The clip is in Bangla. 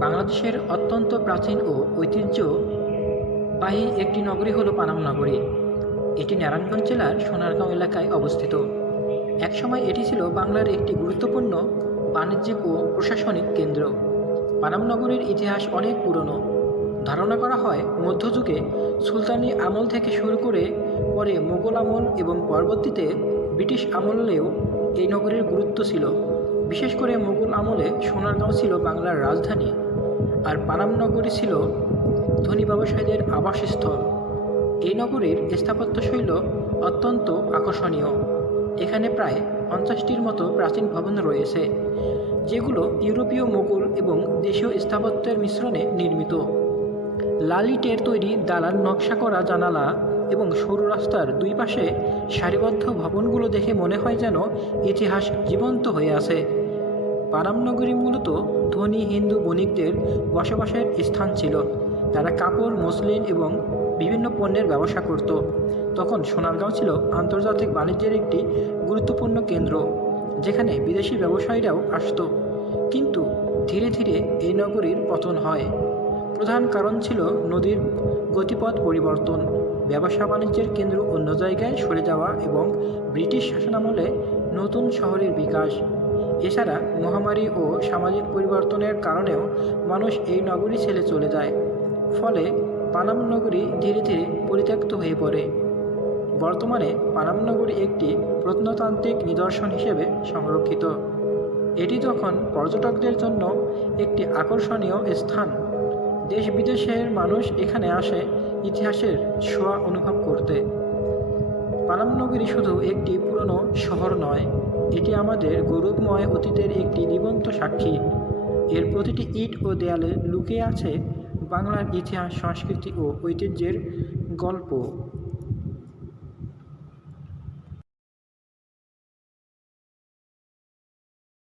বাংলাদেশের অত্যন্ত প্রাচীন ও ঐতিহ্যবাহী একটি নগরী হল পানাম নগরী। এটি নারায়ণগঞ্জ জেলার সোনারগাঁও এলাকায় অবস্থিত। একসময় এটি ছিল বাংলার একটি গুরুত্বপূর্ণ বাণিজ্যিক ও প্রশাসনিক কেন্দ্র। পানাম নগরীর ইতিহাস অনেক পুরনো। ধারণা করা হয় মধ্যযুগে সুলতানি আমল থেকে শুরু করে পরে মোগল আমল এবং পরবর্তীতে ব্রিটিশ আমলেও এই নগরীর গুরুত্ব ছিল। বিশেষ করে মোগল আমলে সোনারগাঁও ছিল বাংলার রাজধানী, আর পানাম নগরী ছিল ধনী ব্যবসায়ীদের আবাসস্থল। এই নগরীর স্থাপত্যশৈলী অত্যন্ত আকর্ষণীয়। এখানে প্রায় 50টির মতো প্রাচীন ভবন রয়েছে, যেগুলো ইউরোপীয়, মোগল এবং দেশীয় স্থাপত্যের মিশ্রণে নির্মিত। লাল ইটের তৈরি দালান, নকশা করা জানালা এবং সরু রাস্তার দুই পাশে সারিবদ্ধ ভবনগুলো দেখে মনে হয় যেন ইতিহাস জীবন্ত হয়ে আছে। পানাম নগরী মূলত ধনী হিন্দু বণিকদের বসবাসের স্থান ছিল। তারা কাপড়, মসলিন এবং বিভিন্ন পণ্যের ব্যবসা করত। তখন সোনারগাঁও ছিল আন্তর্জাতিক বাণিজ্যের একটি গুরুত্বপূর্ণ কেন্দ্র, যেখানে বিদেশি ব্যবসায়ীরাও আসত। কিন্তু ধীরে ধীরে এই নগরীর পতন হয়। প্রধান কারণ ছিল নদীর গতিপথ পরিবর্তন, ব্যবসা বাণিজ্যের কেন্দ্র অন্য জায়গায় সরে যাওয়া এবং ব্রিটিশ শাসনামলে নতুন শহরের বিকাশ। এছাড়া মহামারী ও সামাজিক পরিবর্তনের কারণেও মানুষ এই নগরী ছেড়ে চলে যায়। ফলে পানাম নগরী ধীরে ধীরে পরিত্যক্ত হয়ে পড়ে। বর্তমানে পানাম নগরী একটি প্রত্নতান্ত্রিক নিদর্শন হিসেবে সংরক্ষিত। এটি তখন পর্যটকদের জন্য একটি আকর্ষণীয় স্থান। দেশ বিদেশের মানুষ এখানে আসে ইতিহাসের ছোঁয়া অনুভব করতে। পানাম নগরী শুধু একটি পুরনো শহর নয়, এটি আমাদের গৌরবময় অতীতের একটি জীবন্ত সাক্ষী। এর প্রতিটি ইট ও দেয়ালে লুকিয়ে আছে বাংলার ইতিহাস, সংস্কৃতি ও ঐতিহ্যের গল্প।